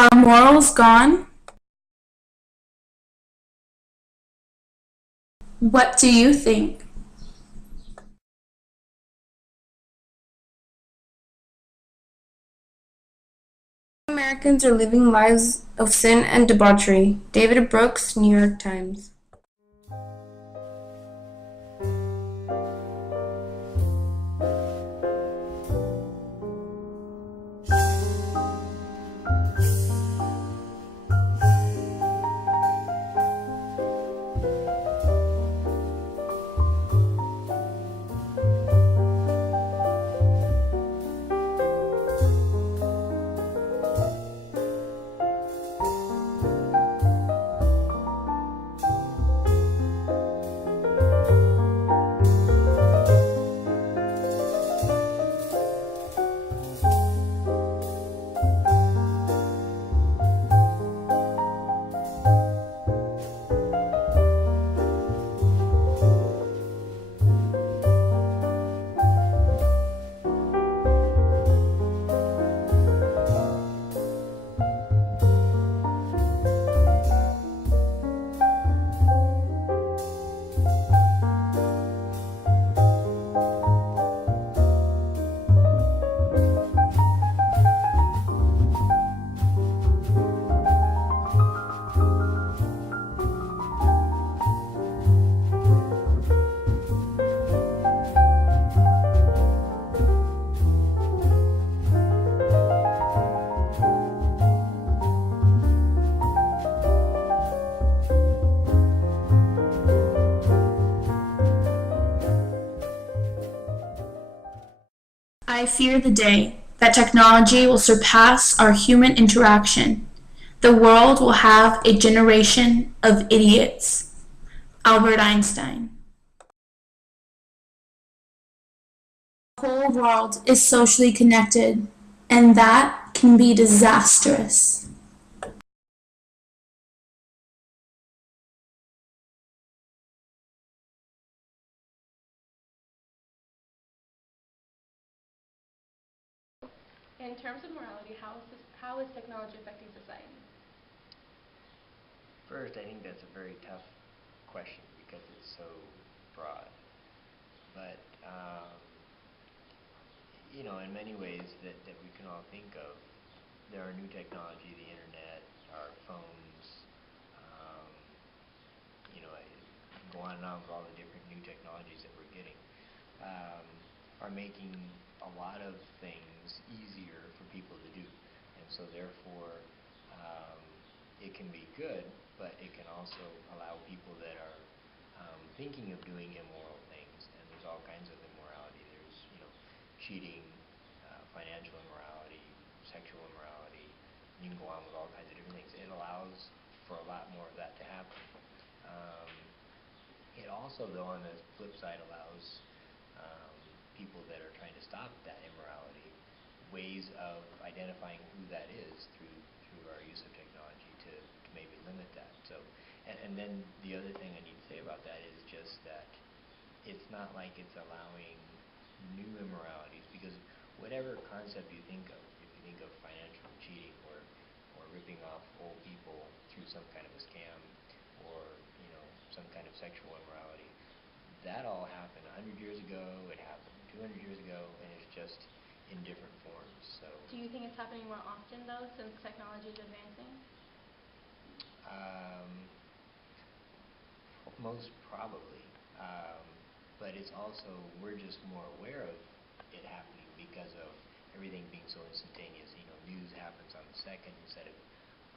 Are morals gone? What do you think? Americans are living lives of sin and debauchery. David Brooks, New York Times. I fear the day that technology will surpass our human interaction. The world will have a generation of idiots. Albert Einstein. The whole world is socially connected, and that can be disastrous. In terms of morality, how is technology affecting society? First, I think that's a very tough question because it's so broad. But, in many ways that we can all think of, there are new technology, the internet, our phones, um, I can go on and on with all the different new technologies that we're getting, are making a lot of things easier for people to do. And so therefore, it can be good, but it can also allow people that are thinking of doing immoral things, and there's all kinds of immorality. There's, cheating, financial immorality, sexual immorality. You can go on with all kinds of different things. It allows for a lot more of that to happen. It also, though, on the flip side, allows people that are trying to stop that immorality ways of identifying who that is through our use of technology to maybe limit that. So, and then the other thing I need to say about that is just that it's not like it's allowing new immoralities, because whatever concept you think of, if you think of financial cheating or ripping off old people through some kind of a scam, or some kind of sexual immorality, that all happened 100 years ago, it happened 200 years ago, and it's just in different forms. So, do you think it's happening more often, though, since technology is advancing? Most probably. But it's also, we're just more aware of it happening because of everything being so instantaneous. News happens on the second instead of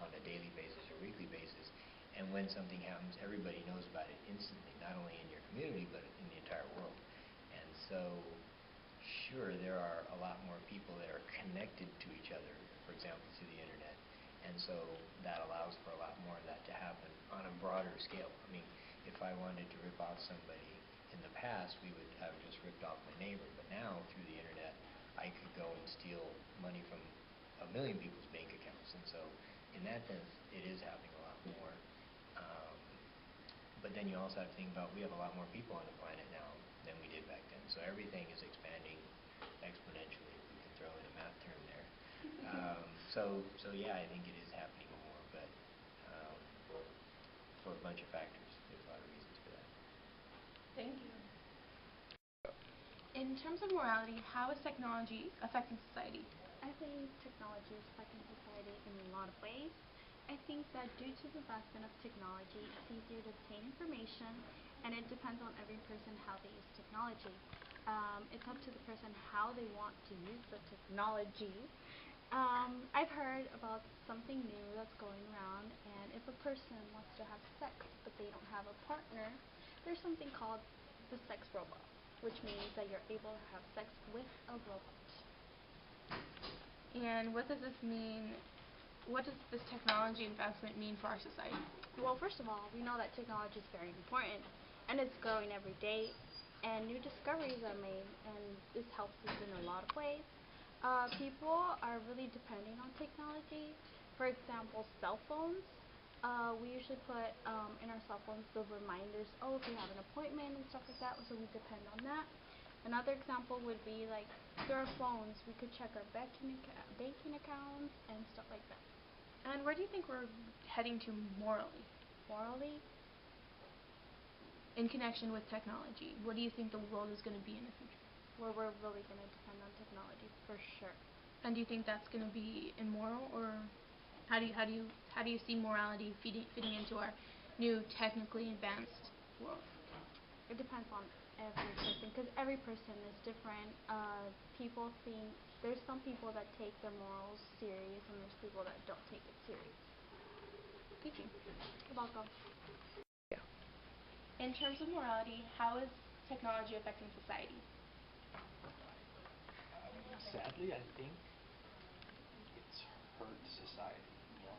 on a daily basis or weekly basis. And when something happens, everybody knows about it instantly, not only in your community, but in the entire world. And so, sure, there are a lot more people that are connected to each other, for example, through the internet. And so that allows for a lot more of that to happen on a broader scale. I mean, if I wanted to rip off somebody in the past, we would have just ripped off my neighbor. But now, through the internet, I could go and steal money from a million people's bank accounts. And so, in that sense, it is happening a lot more. But then you also have to think about, we have a lot more people on the planet now than we did back then. So everything is expanding exponentially, if we can throw in a math term there. So yeah, I think it is happening more, but um, for a bunch of factors. There's a lot of reasons for that. Thank you. In terms of morality, how is technology affecting society? I think technology is affecting society in a lot of ways. I think that due to the advancement of technology, it's easier to obtain information, and it depends on every person how they use technology. It's up to the person how they want to use the technology. I've heard about something new that's going around, and if a person wants to have sex but they don't have a partner, there's something called the sex robot, which means that you're able to have sex with a robot. And what does this mean? What does this technology investment mean for our society? Well, first of all, we know that technology is very important, and it's growing every day, and new discoveries are made, and this helps us in a lot of ways. People are really depending on technology. For example, cell phones. We usually put in our cell phones the reminders, oh, if we have an appointment and stuff like that, so we depend on that. Another example would be like through our phones, we could check our banking accounts and stuff like that. And where do you think we're heading to morally? Morally, In connection with technology, what do you think the world is going to be in the future? where we're really going to depend on technology for sure. And do you think that's going to be immoral, or how do you see morality fitting into our new technically advanced world? It depends on every person because every person is different. People think there's some people that take their morals serious, and there's people that don't take it serious. Thank you. You're welcome. In terms of morality, how is technology affecting society? Sadly, I think it's hurt society more.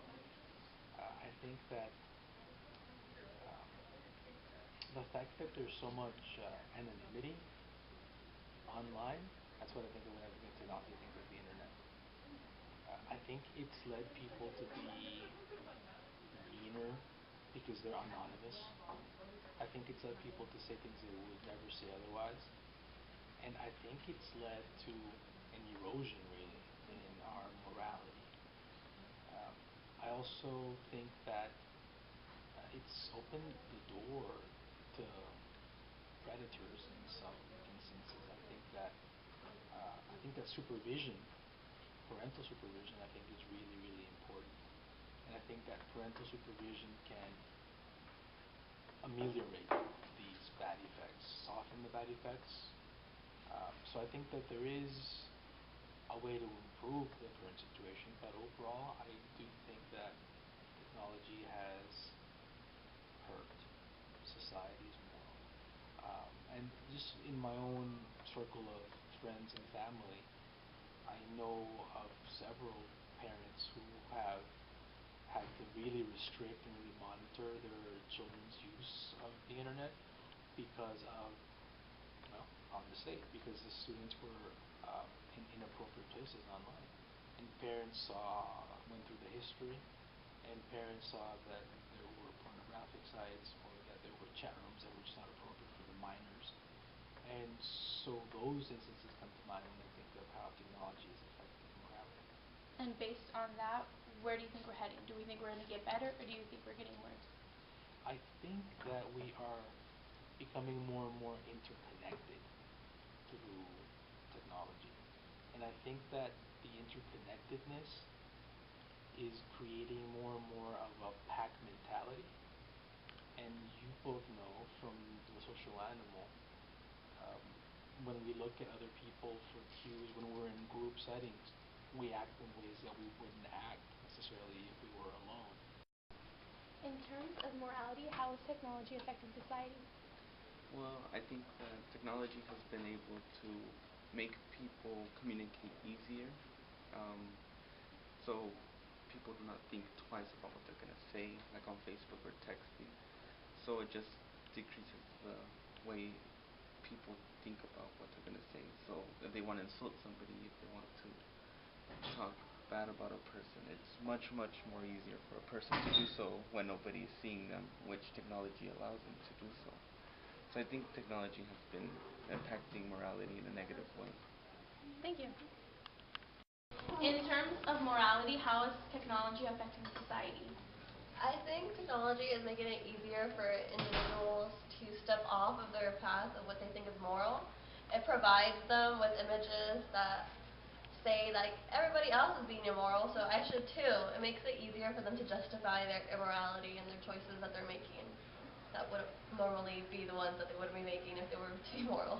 I think that the fact that there's so much anonymity online, that's what I think of when I think of technology, I think of the internet. I think it's led people to be meaner because they're anonymous. I think it's led people to say things they would never say otherwise. And I think it's led to an erosion, really, in our morality. I also think that it's opened the door to predators in some instances. I think that supervision, parental supervision, I think is really, really important. And I think that parental supervision can ameliorate these bad effects, soften the bad effects. So I think that there is a way to improve the current situation, but overall, I do think that technology has hurt societies more. And just in my own circle of friends and family, I know of several parents who have had to really restrict and really monitor their children's use of the internet because of, well, I'll just say it, because the students were in inappropriate places online. And parents went through the history, and parents saw that there were pornographic sites or that there were chat rooms that were just not appropriate for the minors. And so those instances come to mind when I think of how technology is affecting morality. And based on that, where do you think we're heading? Do we think we're going to get better, or do you think we're getting worse? I think that we are becoming more and more interconnected through technology. And I think that the interconnectedness is creating more and more of a pack mentality. And you both know from the social animal, when we look at other people for cues, when we're in group settings, we act in ways that we wouldn't act necessarily if we were alone. In terms of morality, how is technology affecting society? Well, I think that technology has been able to make people communicate easier. So people do not think twice about what they're going to say, like on Facebook or texting. So it just decreases the way people think about what they're going to say. So if they want to insult somebody, if they want to talk bad about a person, it's much, much more easier for a person to do so when nobody's seeing them, which technology allows them to do so. So I think technology has been impacting morality in a negative way. Thank you. In terms of morality, how is technology affecting society? I think technology is making it easier for individuals to step off of their path of what they think is moral. It provides them with images that say like everybody else is being immoral, so I should too. It makes it easier for them to justify their immorality and their choices that they're making that wouldn't normally be the ones that they would be making if they were too moral.